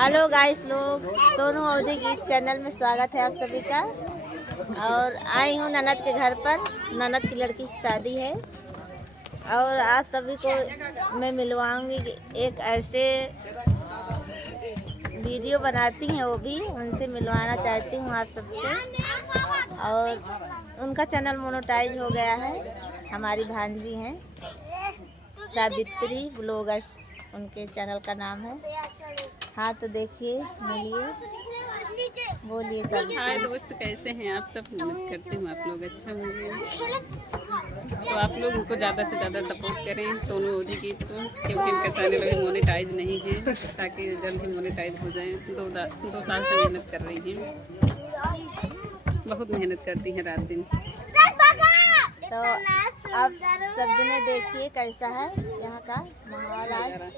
Hello guys लोग, सोनू अवधी गीत channel में स्वागत है आप सभी का। और आई हूँ ननद के घर पर। ननद की लड़की की शादी है और आप सभी को मैं मिलवाऊंगी। एक ऐसे वीडियो बनाती हैं, वो भी उनसे मिलवाना चाहती हूँ आप सबसे। और उनका चैनल मोनेटाइज हो गया है। हमारी भांजी हैं सावित्री ब्लॉगर्स, उनके चैनल का नाम है। हाँ तो देखिए, मिलिए, बोलिए सब। हाय दोस्त, कैसे हैं आप सब? उम्मीद करती हूँ आप लोग अच्छा होंगे। तो आप लोग इनको ज़्यादा से ज़्यादा सपोर्ट करें, सोनू अवधी गीत को, क्योंकि इनका चैनल अभी मोनेटाइज नहीं है, ताकि जल्द ही मोनेटाइज हो जाए। 2 साल से मेहनत कर रही हैं, बहुत मेहनत करती हैं रात दिन। तो आप सब जने देखिए कैसा है यहाँ का माहौल आज।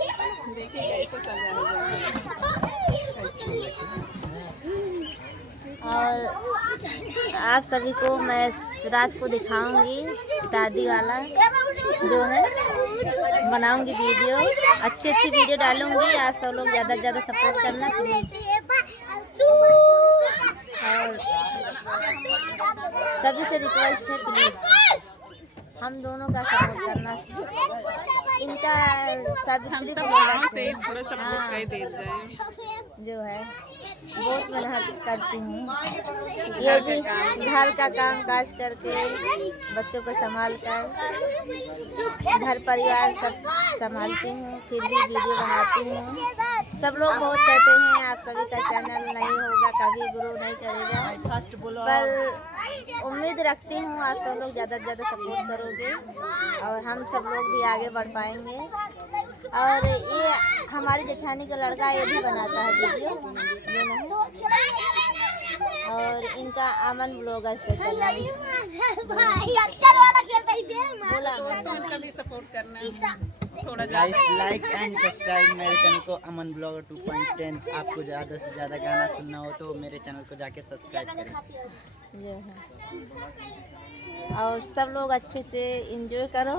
देखिए कैसे सजा और आप सभी को मैं रात को दिखाऊंगी शादी वाला जो है, बनाऊंगी वीडियो, अच्छी वीडियो डालूंगी। आप सब लोग ज़्यादा से ज़्यादा सपोर्ट करना प्लीज़। और सभी से रिक्वेस्ट है प्लीज़ हम दोनों का सपोर्ट करना। इनका सावित्री से थोड़ा सपोर्ट कर दे जाए। जो है बहुत मेहनत करती हूँ, ये भी घर का काम काज करके, बच्चों को संभाल कर घर परिवार सब संभालती हूँ, फिर भी वीडियो बनाती हूँ। सब लोग बहुत कहते हैं आप सभी का चैनल नहीं होगा, कभी ग्रो नहीं करेगा, पर उम्मीद रखती हूँ आप सब लोग ज़्यादा से ज़्यादा सपोर्ट करोगे और हम सब लोग भी आगे बढ़ पाएंगे। और ये हमारी जेठानी का लड़का ये भी बनाता है वीडियो, ये नहीं। और इनका अमन ब्लॉगर से सपोर्ट करना, थोड़ा लाइक एंड सब्सक्राइब मेरे चैनल को अमन ब्लॉगर 2.10। आपको ज़्यादा से ज़्यादा गाना सुनना हो तो मेरे चैनल को जाके सब्सक्राइब करें। जो है। और सब लोग अच्छे से एंजॉय करो।